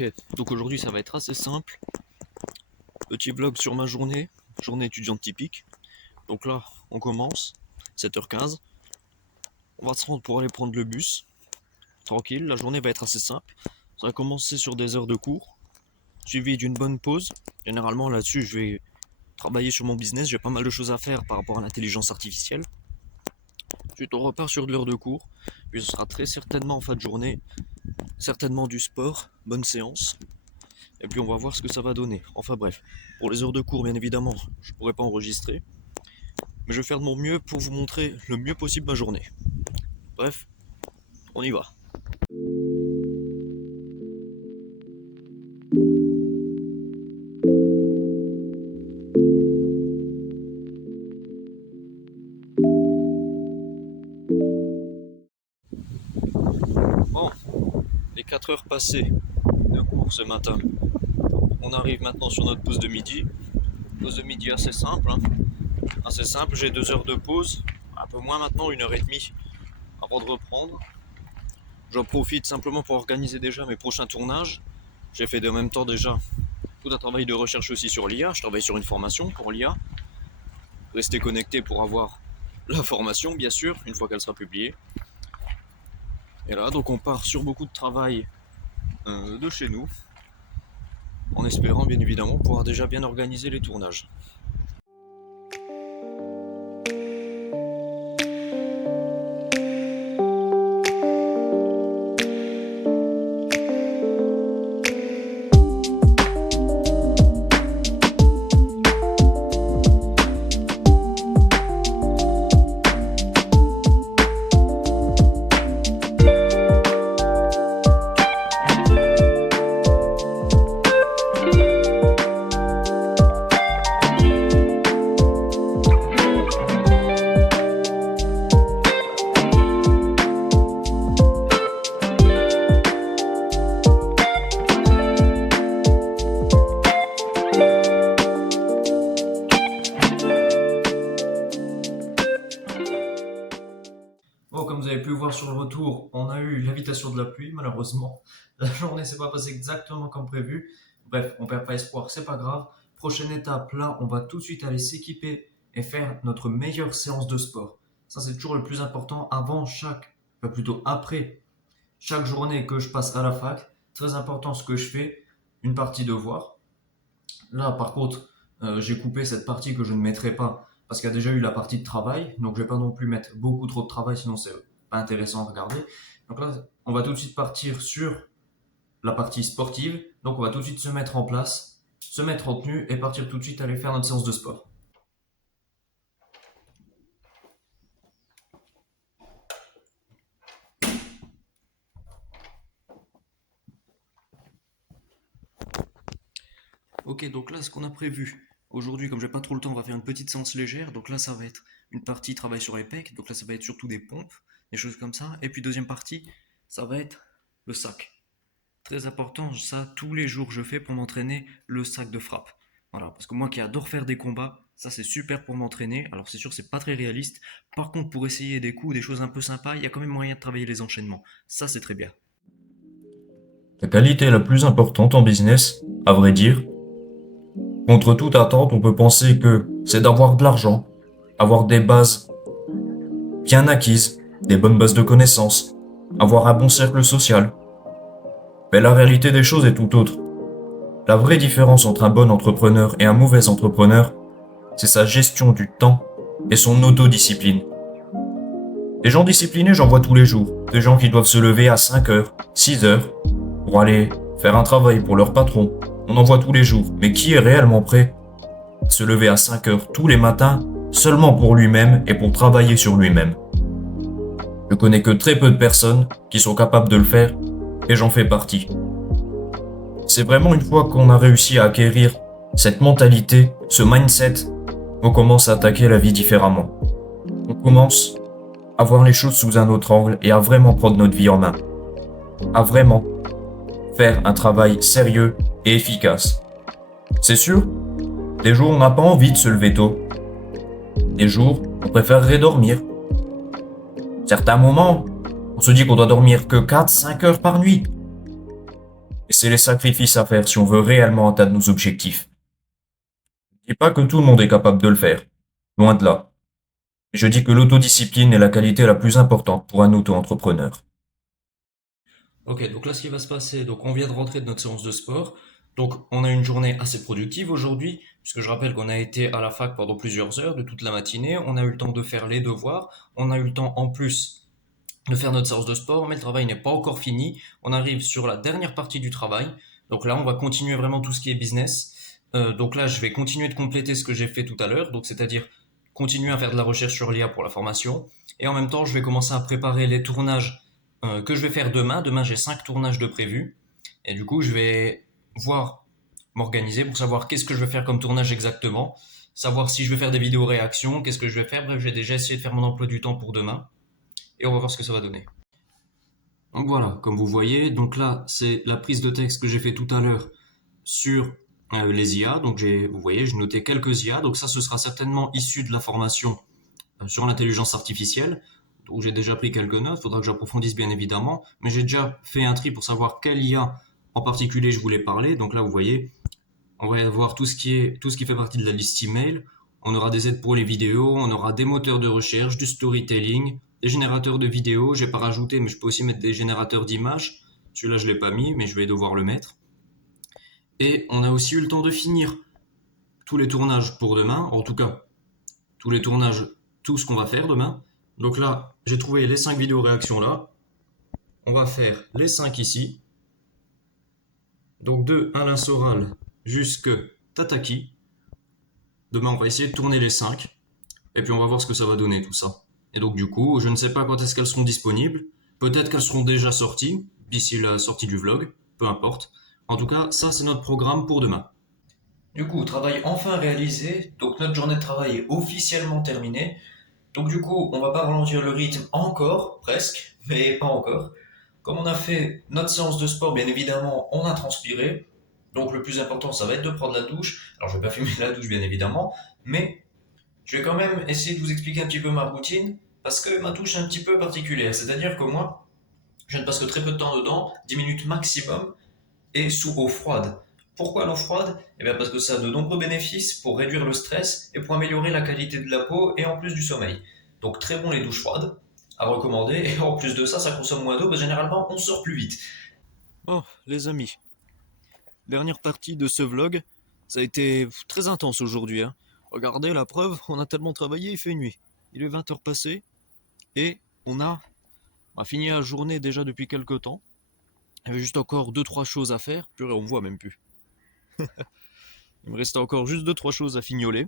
Ok, donc aujourd'hui ça va être assez simple. Petit vlog sur ma journée étudiante typique. Donc là, on commence, 7h15. On va se rendre pour aller prendre le bus. Tranquille, la journée va être assez simple. Ça va commencer sur des heures de cours, suivi d'une bonne pause. Généralement là-dessus, je vais travailler sur mon business. J'ai pas mal de choses à faire par rapport à l'intelligence artificielle. Ensuite, on repart sur de l'heure de cours. Puis ce sera très certainement en fin de journée. Certainement du sport, bonne séance. Et puis on va voir ce que ça va donner. Enfin bref, pour les heures de cours, bien évidemment, je ne pourrai pas enregistrer. Mais je vais faire de mon mieux pour vous montrer le mieux possible ma journée. Bref, on y va. Bon, les 4 heures passées de cours ce matin. On arrive maintenant sur notre pause de midi. Pause de midi assez simple. Assez simple, j'ai 2 heures de pause. Un peu moins maintenant, 1h30 avant de reprendre. J'en profite simplement pour organiser déjà mes prochains tournages. J'ai fait en même temps déjà tout un travail de recherche aussi sur l'IA. Je travaille sur une formation pour l'IA. Restez connectés pour avoir la formation, bien sûr, une fois qu'elle sera publiée. Et là, donc on part sur beaucoup de travail de chez nous, en espérant bien évidemment pouvoir déjà bien organiser les tournages. Bon, comme vous avez pu voir sur le retour, on a eu l'invitation de la pluie, malheureusement. La journée s'est pas passée exactement comme prévu. Bref, on perd pas espoir, c'est pas grave. Prochaine étape, là, on va tout de suite aller s'équiper et faire notre meilleure séance de sport. Ça, c'est toujours le plus important plutôt après chaque journée que je passe à la fac. Très important ce que je fais, une partie devoir. Là, par contre, j'ai coupé cette partie que je ne mettrai pas parce qu'il y a déjà eu la partie de travail, donc je vais pas non plus mettre beaucoup trop de travail, sinon c'est pas intéressant à regarder. Donc là, on va tout de suite partir sur la partie sportive, donc on va tout de suite se mettre en place, se mettre en tenue et partir tout de suite aller faire notre séance de sport. Ok, donc là, ce qu'on a prévu aujourd'hui, comme j'ai pas trop le temps, on va faire une petite séance légère. Donc là, ça va être une partie travail sur les pecs. Donc là, ça va être surtout des pompes, des choses comme ça. Et puis deuxième partie, ça va être le sac. Très important, ça, tous les jours, je fais pour m'entraîner le sac de frappe. Voilà, parce que moi qui adore faire des combats, ça c'est super pour m'entraîner. Alors c'est sûr, c'est pas très réaliste. Par contre, pour essayer des coups, des choses un peu sympas, il y a quand même moyen de travailler les enchaînements. Ça, c'est très bien. La qualité la plus importante en business, à vrai dire, contre toute attente, on peut penser que c'est d'avoir de l'argent, avoir des bases bien acquises, des bonnes bases de connaissances, avoir un bon cercle social. Mais la réalité des choses est tout autre. La vraie différence entre un bon entrepreneur et un mauvais entrepreneur, c'est sa gestion du temps et son autodiscipline. Des gens disciplinés, j'en vois tous les jours. Des gens qui doivent se lever à 5 heures, 6 heures, pour aller faire un travail pour leur patron. On en voit tous les jours. Mais qui est réellement prêt à se lever à 5 heures tous les matins, seulement pour lui-même et pour travailler sur lui-même? Je connais que très peu de personnes qui sont capables de le faire, et j'en fais partie. C'est vraiment une fois qu'on a réussi à acquérir cette mentalité, ce mindset, qu'on commence à attaquer la vie différemment. On commence à voir les choses sous un autre angle et à vraiment prendre notre vie en main. À vraiment faire un travail sérieux et efficace. C'est sûr, des jours on n'a pas envie de se lever tôt. Des jours, on préférerait dormir. Certains moments, on se dit qu'on doit dormir que 4-5 heures par nuit. Et c'est les sacrifices à faire si on veut réellement atteindre nos objectifs. Je dis pas que tout le monde est capable de le faire. Loin de là. Je dis que l'autodiscipline est la qualité la plus importante pour un auto-entrepreneur. Ok, donc là, ce qui va se passer, donc on vient de rentrer de notre séance de sport. Donc, on a une journée assez productive aujourd'hui, puisque je rappelle qu'on a été à la fac pendant plusieurs heures de toute la matinée. On a eu le temps de faire les devoirs. On a eu le temps en plus de faire notre séance de sport, mais le travail n'est pas encore fini. On arrive sur la dernière partie du travail. Donc là, on va continuer vraiment tout ce qui est business. Donc là, je vais continuer de compléter ce que j'ai fait tout à l'heure, donc c'est-à-dire continuer à faire de la recherche sur l'IA pour la formation. Et en même temps, je vais commencer à préparer les tournages que je vais faire demain. Demain, j'ai 5 tournages de prévus. Et du coup, je vais voir, m'organiser pour savoir qu'est-ce que je vais faire comme tournage exactement, savoir si je vais faire des vidéos réactions, qu'est-ce que je vais faire. Bref, je vais déjà essayer de faire mon emploi du temps pour demain et on va voir ce que ça va donner. Donc voilà, comme vous voyez, donc là c'est la prise de texte que j'ai fait tout à l'heure sur les IA. Donc vous voyez, j'ai noté quelques IA. Donc ça, ce sera certainement issu de la formation sur l'intelligence artificielle, où j'ai déjà pris quelques notes. Il faudra que j'approfondisse bien évidemment, mais j'ai déjà fait un tri pour savoir quelle IA en particulier je voulais parler. Donc là, vous voyez, on va avoir tout ce qui fait partie de la liste email. On aura des aides pour les vidéos, on aura des moteurs de recherche, du storytelling, des générateurs de vidéos. J'ai pas rajouté, mais je peux aussi mettre des générateurs d'images. Celui-là, je l'ai pas mis, mais je vais devoir le mettre. Et on a aussi eu le temps de finir tous les tournages pour demain. En tout cas, tous les tournages, tout ce qu'on va faire demain. Donc là, j'ai trouvé les 5 vidéos réactions là. On va faire les 5 ici. Donc de Alain Soral jusque Tataki. Demain, on va essayer de tourner les 5. Et puis on va voir ce que ça va donner tout ça. Et donc du coup, je ne sais pas quand est-ce qu'elles seront disponibles. Peut-être qu'elles seront déjà sorties, d'ici la sortie du vlog, peu importe. En tout cas, ça c'est notre programme pour demain. Du coup, travail enfin réalisé, donc notre journée de travail est officiellement terminée. Donc du coup, on va pas ralentir le rythme encore, presque, mais pas encore. Comme on a fait notre séance de sport, bien évidemment, on a transpiré. Donc le plus important, ça va être de prendre la douche. Alors je vais pas fumer la douche, bien évidemment, mais je vais quand même essayer de vous expliquer un petit peu ma routine, parce que ma douche est un petit peu particulière. C'est-à-dire que moi, je ne passe que très peu de temps dedans, 10 minutes maximum, et sous eau froide. Pourquoi l'eau froide? Eh bien parce que ça a de nombreux bénéfices pour réduire le stress et pour améliorer la qualité de la peau et en plus du sommeil. Donc très bon les douches froides, à recommander, et en plus de ça, ça consomme moins d'eau, généralement on sort plus vite. Bon, les amis, dernière partie de ce vlog, ça a été très intense aujourd'hui, hein. Regardez la preuve, on a tellement travaillé, il fait nuit. Il est 20 heures passées et on a fini la journée déjà depuis quelques temps. Il y avait juste encore deux trois choses à faire, purée on me voit même plus. Il me restait encore juste deux trois choses à fignoler.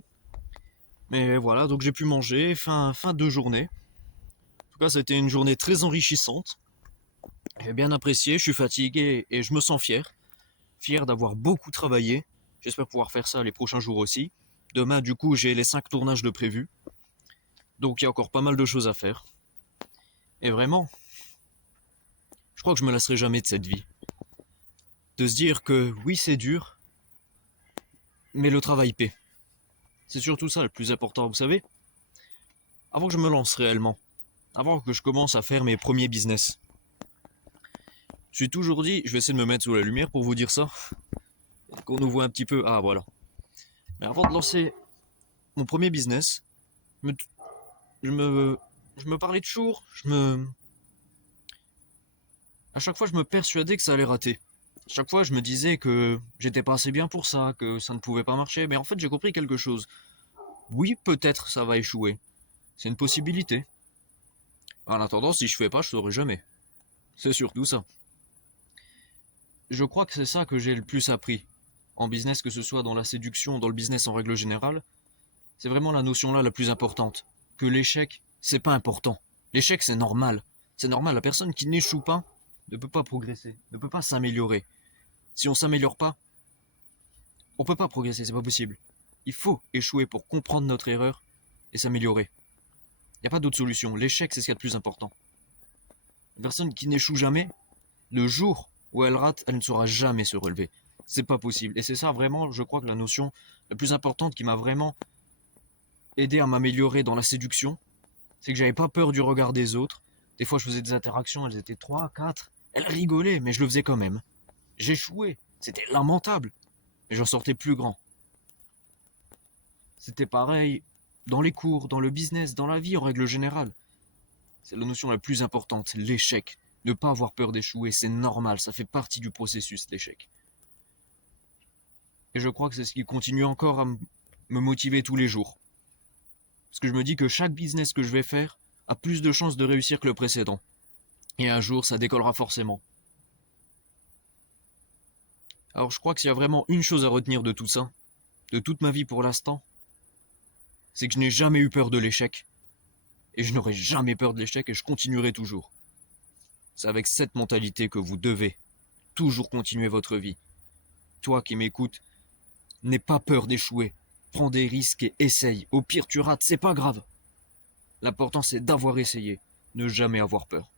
Mais voilà, donc j'ai pu manger, fin de journée. En tout cas, ça a été une journée très enrichissante. J'ai bien apprécié, je suis fatigué et je me sens fier. Fier d'avoir beaucoup travaillé. J'espère pouvoir faire ça les prochains jours aussi. Demain, du coup, j'ai les 5 tournages de prévus. Donc il y a encore pas mal de choses à faire. Et vraiment, je crois que je me lasserai jamais de cette vie. De se dire que oui, c'est dur, mais le travail paie. C'est surtout ça le plus important, vous savez. Avant que je me lance réellement, avant que je commence à faire mes premiers business, je suis toujours dit, je vais essayer de me mettre sous la lumière pour vous dire ça, qu'on nous voit un petit peu. Ah voilà. Mais avant de lancer mon premier business, je me, je me, je me parlais toujours, à chaque fois je me persuadais que ça allait rater. À chaque fois je me disais que j'étais pas assez bien pour ça, que ça ne pouvait pas marcher. Mais en fait j'ai compris quelque chose. Oui, peut-être ça va échouer. C'est une possibilité. En attendant, si je fais pas, je saurai jamais. C'est surtout ça. Je crois que c'est ça que j'ai le plus appris en business, que ce soit dans la séduction, dans le business en règle générale. C'est vraiment la notion là la plus importante. Que l'échec, c'est pas important. L'échec, c'est normal. C'est normal, la personne qui n'échoue pas ne peut pas progresser, ne peut pas s'améliorer. Si on s'améliore pas, on peut pas progresser, c'est pas possible. Il faut échouer pour comprendre notre erreur et s'améliorer. Il n'y a pas d'autre solution. L'échec, c'est ce qu'il y a de plus important. Une personne qui n'échoue jamais, le jour où elle rate, elle ne saura jamais se relever. C'est pas possible. Et c'est ça vraiment, je crois que la notion la plus importante qui m'a vraiment aidé à m'améliorer dans la séduction, c'est que j'avais pas peur du regard des autres. Des fois, je faisais des interactions, elles étaient 3, 4. Elles rigolaient, mais je le faisais quand même. J'échouais, c'était lamentable, mais j'en sortais plus grand. C'était pareil dans les cours, dans le business, dans la vie en règle générale. C'est la notion la plus importante, l'échec. Ne pas avoir peur d'échouer, c'est normal, ça fait partie du processus, l'échec. Et je crois que c'est ce qui continue encore à me motiver tous les jours. Parce que je me dis que chaque business que je vais faire a plus de chances de réussir que le précédent. Et un jour, ça décollera forcément. Alors je crois qu'il y a vraiment une chose à retenir de tout ça, de toute ma vie pour l'instant, c'est que je n'ai jamais eu peur de l'échec. Et je n'aurai jamais peur de l'échec et je continuerai toujours. C'est avec cette mentalité que vous devez toujours continuer votre vie. Toi qui m'écoutes, n'aie pas peur d'échouer. Prends des risques et essaye. Au pire, tu rates, c'est pas grave. L'important, c'est d'avoir essayé. Ne jamais avoir peur.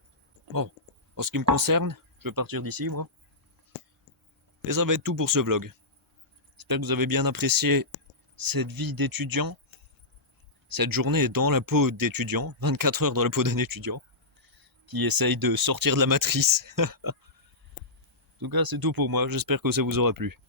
Bon, en ce qui me concerne, je vais partir d'ici, moi. Et ça va être tout pour ce vlog. J'espère que vous avez bien apprécié cette vie d'étudiant. Cette journée dans la peau d'étudiant. 24 heures dans la peau d'un étudiant. Qui essaye de sortir de la matrice. En tout cas, c'est tout pour moi. J'espère que ça vous aura plu.